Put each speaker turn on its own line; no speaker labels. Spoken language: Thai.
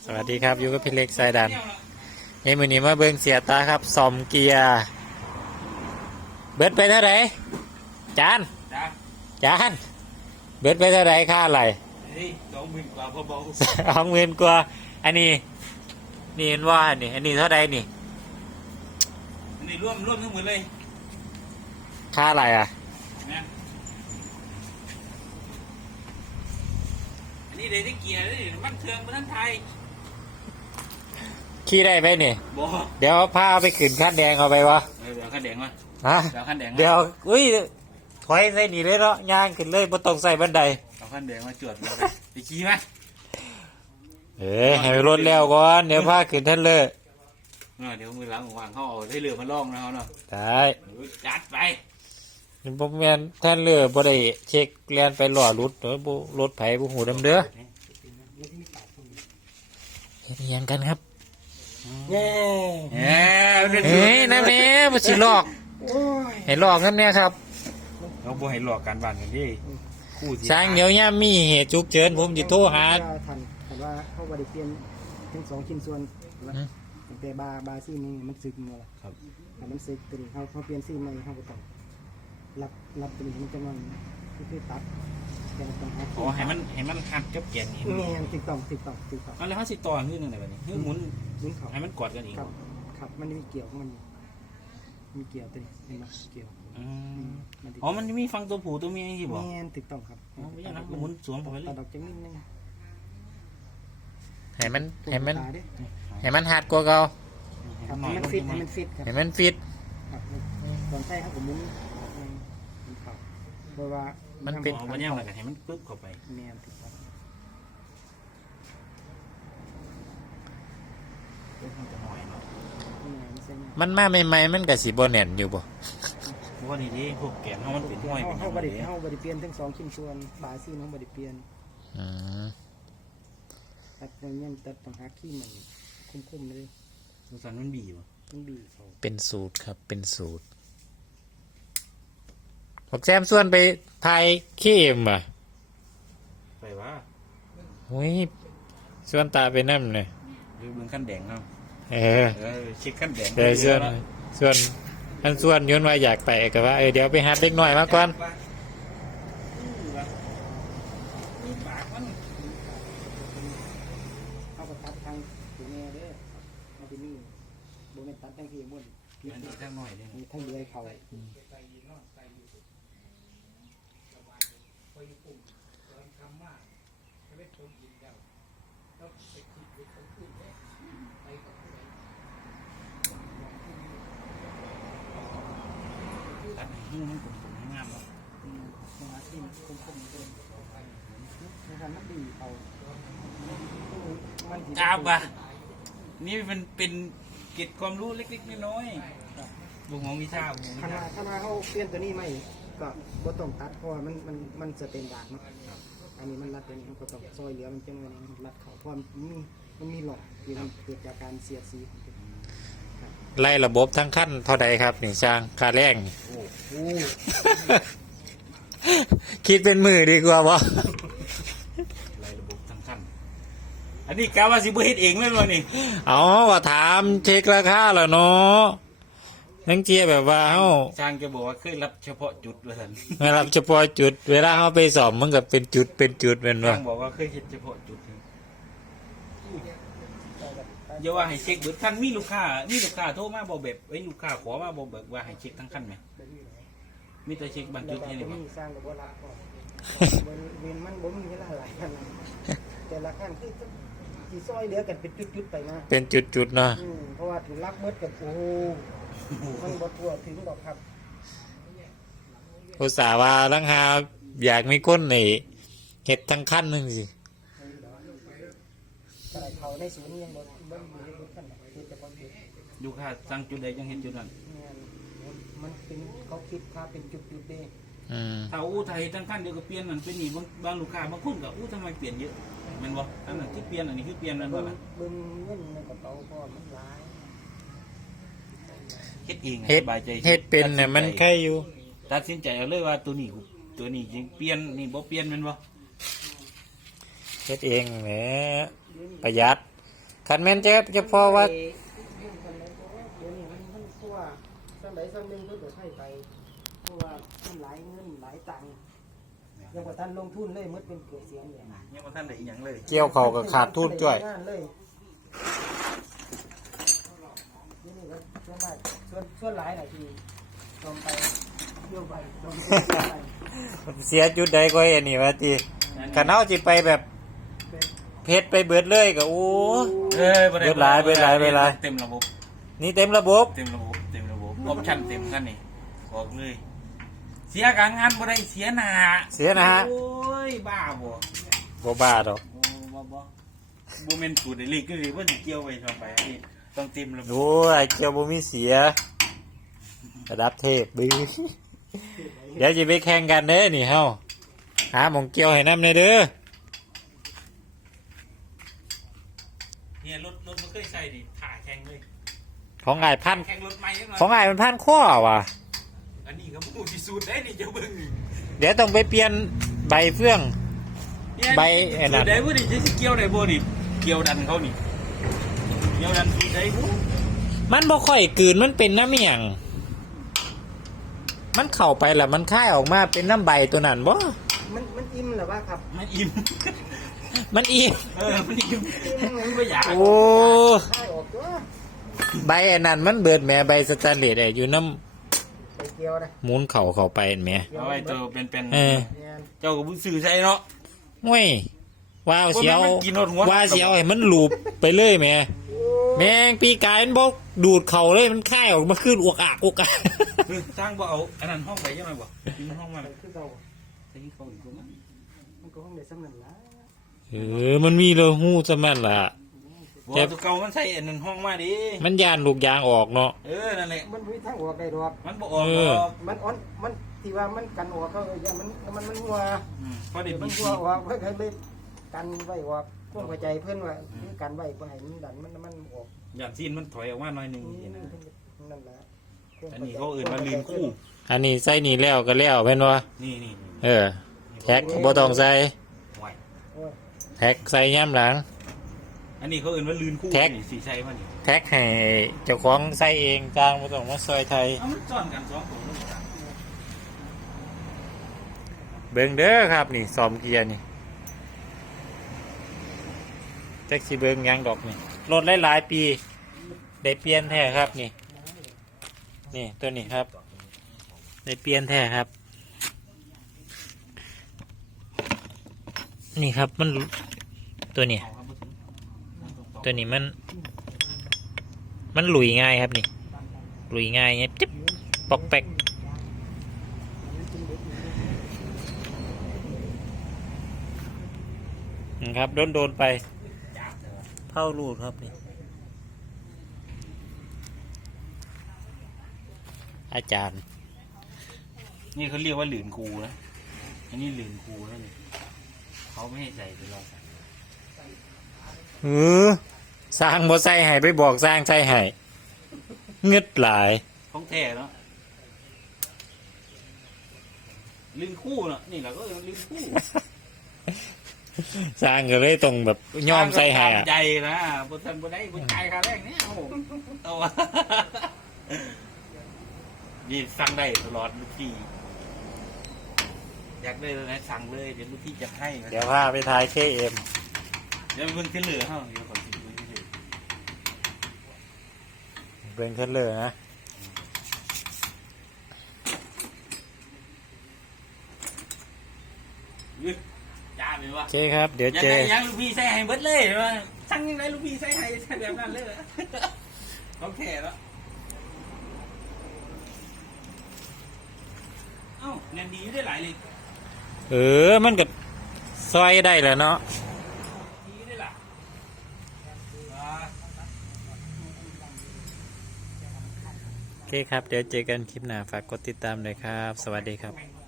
วัสดีครับอยู่กับพี่เล็กสายดันมือนี้มาเบิ่งเสียตาครับซ่อมเกียร์เบิดไปเท่าไหร่จานเบิดไปเท่าไหร่ค่าอะไร
20,000 กว่าพอเบา
20,000 กว่าอันนี้นี่เห็นว่าอันนี้เท่าไหร่นี่
อันนี้ร่วมทั้งหมดเลย
ค่าอะไรอ่ะ
นะอันนี้ได้เกียร์ได้มันเครื่องมันทั้งไทย
ขี่ได้ไหมนี่
บ่
เดี๋ยวพาไปขึ้นขั้นแดงเอาไปวะ
เดี๋ยวขั้นแดงมา
ฮะ
เดี๋ยวขั้นแดง
เดี๋ยวอุ้ยถอยใส่หนีเลยเนาะย่างขึ้นเลยบ่ต้องใส่บันได
เอาขั้นแดงมาจวดเลยไปขี่ไหม
ให้รถแล้วก่อนเดี๋ยวพาขึ้นท่านเลย
เดี๋ยวมือหลังวางเขาเอาได้เรือมาล่องนะเขาเนาะ
ได้
จัดไป
ผมแมนท่านเรือบ่ได้เช็คแลนไปหล่อรถเด้อบ่รถไผบ่หูดำเด้อเฮ็ดหยังกันครับ
เฮ้
ยน้ำแม่บ่สิหลอกให้หลอกนำแน่ครับ
เราบ่ให้หลอกกันบ้านกันดิ
ช้างเดี๋ยวยามมีเหตุฉุกเฉินผมสิโทรหา
ทันแต่ว่าเขาบ่ได้เปลี่ยนทั้ง2ชิ้นส่วนแต่บาซี่นี่มันสึกหมดแล้ว
ครับ
ถ้ามันสึกตัวนี้เขาเปลี่ยนซี่ใหม่เขาก็ต้องรับตัวนี้มันจะมันคือตัดแต่ต้อง
ให้มันหัดกับแกนนี่
แม่นถูกต้อง
แล้วเขาสิต่อขึ้นจังได๋บัดนี้หมุน
เขา
ให้มันกอดกันอีก
ครับมันมีเกี่ยวมันมีเกี่ยวตัวนี้เห็นมั้ยเกี่ยว
มันมีฟังตัวผู้ตัวเมียจังซี่บ่
แม่นถูกต้องครับ
ไม่อย่างนั้นหมุนสวมเข้าไปเลย
ตัดออกจังนิดนึง
ให้มันหัดกว่าเก่า
ให้มันฟิตครับ
ให้มันฟิต
ตอนใส่ครับผมมุนเพราะว่า
มันเป็นมันยังไงกันให้มันปึ๊บเข้าไป
แม่นถูกต้อง
มันมาใหม่ๆมันก็สิบ่แน่นอยู่บ่
ว่านี่ดิพวกแกนเฮามันเป็นห้อย
เฮาบ่ได้เปลี่ยนทั้ง2ชิ้นส่วนบาซี่เฮาบ่ได้เปลี่ยนตัดอย่างนี้ตัดต้องหาขี้มันคุ้มๆเลย
สงสารมันบีบ่
มันบี
เป็นสูตรครับเป็นสูตรบอกแซมส่วนไปไทยขี้เอ็มอ่ะ
ไปว่า
โอ้ยส่วนตาไปนั่นเลย
ดูเบิ่งขั้นแดงเนาะเช็คขั้นแดง
แต่ส่วนย้อนว่าอยากไปก็ว่าเดี๋ยวไปหัดเล็กน้อยมาก่อน
เอาไปตัดทางถึงแม่เด้อมาที่นี่บ่แม่นตัดทางที่มุ่น
อันนี้ทางน้อยเด้
ทางเดือยเขา
มันกลมๆงามเนาะ
มาที่คุ้มๆเลยนะครับมันดีเอา
จ้าป่ะนี่มันเป็นเกร็ดความรู้เล็กๆน้อยๆบุ๋งของวิชา
ขนาดเขาเปลี่ยนตัวนี้ไม่ก็บ่ต้องตัดเพราะว่ามันจะเป็นดากเนาะอันนี้มันรัดตัวนี้มันก็ต้องซอยเหลือมันจังเลยรัดเขาเพราะมันมีหลอดที่มันเกิดจากการเสียดสี
ไล่ระบบทั้งขั้นเท่าใดครับหนึ่งช่างค่าแรงคิดเป็นมือดีกว่าบ่
ไล่ระบบทั้งขั้นอันนี้กะว่าสิบ่เฮ็ดเองแม่นบ่นี่
ว่าถามเช็คราคาแล้วเนาะนั่งเจียแบบว่า
ช่างแกบอกว่าเคยรับเฉพาะจุดว่าซั่น
รับเฉพาะจุดเวลาไปสอบมันก็เป็นจุดแม่นบ่
ช่างบอกว่าเคยเฮ็ดเฉพาะจุดอย่าว่าให้เช็คเบิดคันมีลูกค้าโทรมาบอกแบบลูกค้าขอมาบอกแบบว่าให้เช็คทั้งคันไหมมีแต่เช็คบางจุดแค่นี้
บ่สร้างก็บ่รับก่อนเว้นมันบ่มีเวลาหลายคันแต่ละคันคือสิซอยเหลือกันเป็นจุดๆไปนะ
เป็นจุดๆเนาะ
เพราะว่าถึงรับเบิดกับโอ้มันบ่ทั่วถึงดอกครับ
อุตส่าห์ว่าลังหาอยากมีคนนี่เฮ็ดทั้งคันนึงสิ
เขาในศูนย์ยังบ่มีให้กันคือแต่ความ
ลูกค้าสั่งจุดใดยังเห็นจุดนั้น
มันเป็นเขาคิดค่าเป็นจุดๆเด้
ถ้าไทยทั้งคันเดียวก็เปลี่ยนนั่นเป็นนี่บางลูกค้าบางคนก็ทำไมเปลี่ยนเยอะแม่นบ่อันนั้นคือเปลี่ยนอันนี้คือเปลี่ยนนั่นบ่ล่ะ
เบิ่งเงินในกระเป๋าก็มันหลาย
เฮ็ดเอง
สบายใจเฮ็ดเป็นน่ะมันแค่อยู่
ตัดสินใจเอาเลยว่าตัวนี้จริงเปลี่ยนนี่บ่เปลี่ยนแม่นบ่
เฮ็ดเองแหมประหยัดคันแม่นจะพอว่า
เดี๋ยวนี้มันเพราะว่าสมัยสมัยเพิ่นก็ให้ไปเพราะว่ามันหลายเงินหลายตังค์ยังบ่ทันลงทุนเลยหมดเป็นเกือบเสียเนี่ย
ยังบ่ทันได้อีหยังเลย
เกี่ยวเขากับขาดทุนจ้วย
เลยนี่ก็ส่วนมากส่วนหลายน่ะที่ลงไปเที่ยวไปลงไป
เสียจุดใดก็อันนี้ว่าติคันเฮาสิไปแบบเพชรไปเบิดเลยก็โอ้
บ่ได้
เบิดหลาย
เต็มระบบ
นี่เต็มระบบ
เต็มระบบออปชั่นเต็มกันนี่บอกเลย เสียการงานบ่ได้เสียหน้า
เสียนะฮะ
โอ้ยบ้าบ่
บ่บาดอก
โอ้บ่แม่นสูตรได้ลีกก็เลยว่าสิเกี่ยวไปต่อไปอันนี้ต้องเต็มระบบ
โอ้ยเจ้าบ่มีเสียระดับเทพบื้อเดี๋ยวจะไปแข่งกันเด้อนี่เฮาหาหมองเกี่ยวให้นำเด้อ
เนี่ยรถมันเคยใส่ดิถ่าแข่งเลย
ของอ้ายพัน
แข่งรถใหม่ยังไง
ของอ้ายมันพันข้อว่ะ
อันนี้ก็มูที่สุดได้นี่เจ้าเบิ่งนี่
เดี๋ยวต้องไปเปลี่ยนใบเฟื่อง
เนี่ย
ใบไอ้นั่น
สูตรได้บ่ดิจะสิเกี่ยวได้บ่นี่เกี่ยวดันเขานี่เกี่ยวดันสูตรได้บ่
มันบ่ค่อยกลืนมันเป็นน้ำเมียงมันเข้าไปแล้วมันคายออกมาเป็นน้ำใบตัวนั้นบ่
มันอิ่มหรือว่าครับ
มันอิ่ม
มันอีก
มันอิ่มมันบ่อยาก
โอ้
ได้ออกตัว
ใบไอ้นั่นมันเบิดแหม่ใบสแตนเลสอยู่น้
ไปเกี่ยวนะ
ำหมุนเข้าไปเห็นแหม่
เอาไว้ตัวเป็น
เออ
เนี่ย
เจ้าก็บ่ซื้อใส่เนาะ
ห้วยว้าวเสียว
มันกินรถหัว
ว่าเสียวให้มันหลูบไปเลยแหม่แมงปีกายมันบอกดูดเข่าเลยมันค่ายออกมาขึ้นอวกอากอวกอาก
สร้างบ่เอาอันนั้นห้องไปยังไงบ่กินห้องมา
ไปคือเรา
ใส่เขาอีกบ่มั้ง
มันก็ห้องเด็กสำนักละ
มันมีเลยหู้ซะแม่นล่ะ
บ่ตัวเก่ามันใส่อันนั้นห้องมาดิ
มันยานลูกยางออกเนาะ
นั่นแหละ
มันมีทางออกได้ดอก
มันบ่ออกหรอก
มันอ่อนมันที่ว่ามันกันออกเขาอย่ามันหัว
พอได้
มั
บี
น
บ
หัวออกเพื่อเลยกันไว้ออกพวกหัวใจเพื่อนว่าคือกันไว้เพื่อให้มันดันมันออก
ย่านซีนมันถอยออกมาหน่อยหนึงสินะ
นั่นแหละ
อันนี้เขาเอื่นมาลืมคู่
อันนี้ใส่นี่แล้วก็แล้วแม่นวะ
นี่
เออแท็กบ่ต้องใส่
ไว้
แท็กใส่ย่ำหลัง
อันนี้เขาเอื่นว่าลืมคู่
แท็ก
นี่สีใส่มานี่
แท็กให้เจ้าของใส่เองจ้างบ่ต้องมาซอยไทย
เอามันซ่อนกันสองตัวนี่ครับ
เบิ่งเด้อครับนี่ซ้อมเกียร์นี่แท็กซี่เบิ่งหยังดอกนี่รถหลายๆปีได้เปลี่ยนแท้ครับนี่นี่ตัวนี้ครับได้เปลี่ยนแท้ครับ นี่ครับมันตัวนี้
เอาครับบ่ถึง
ตัวนี้มันหลุยง่ายครับนี่หลุยง่ายเนี่ยจิ๊บปอกแปกนะครับโดนไปเผาลูดครับนี่อาจารย์
นี่เขาเรียกว่าหลืนคูนะอันนี้หลืนคูนะนี่เขาไม่ให้ใส่ไปลอง
สร้างบ่ใส่ให้ไปบอกสร้างใส่ให้เงึดหลาย
ของแท้เนาะลืนคู่เนาะนี่เราก็ลืนคู่
สร้างก็เลยต้องแบบย่อมใส่ให้อะ
ใจนะบนทันบนได้บนใจคาแรกเนี่ยเอาวะนี่สั่งได้ตลอดลูกพี่อยากได้เลยนะสั่งเลยเดี๋ยวลูกพี่จะให้นะ
เดี๋ยวพาไปทายKM
เดี๋ยวเพิ่งขึ้นเหลือเฮ้าเดี๋ยวขอชิมดูเฉย
เบิ่งขึ้นเลยนะ
จ้าเลยวะ
โอเคครับ เดี๋ยว
อยาก
เจ
ได้
อ
ยังลูกพี่ใส่ให้เบิดเลยว่าสั่งยังไงลูกพี่ใส่ให้ใส่แบบนั้นเลยโอเคแล้วเอ้าเนียนดีได้หลายเลย
มันก็ซอยได้แหล้วเนาะ
ดีได้หลาย
โอเคครับ เดี๋ยวเจอกันคลิปหน้าฝากกดติดตามเลยครับ สวัสดีครับ
แม่ง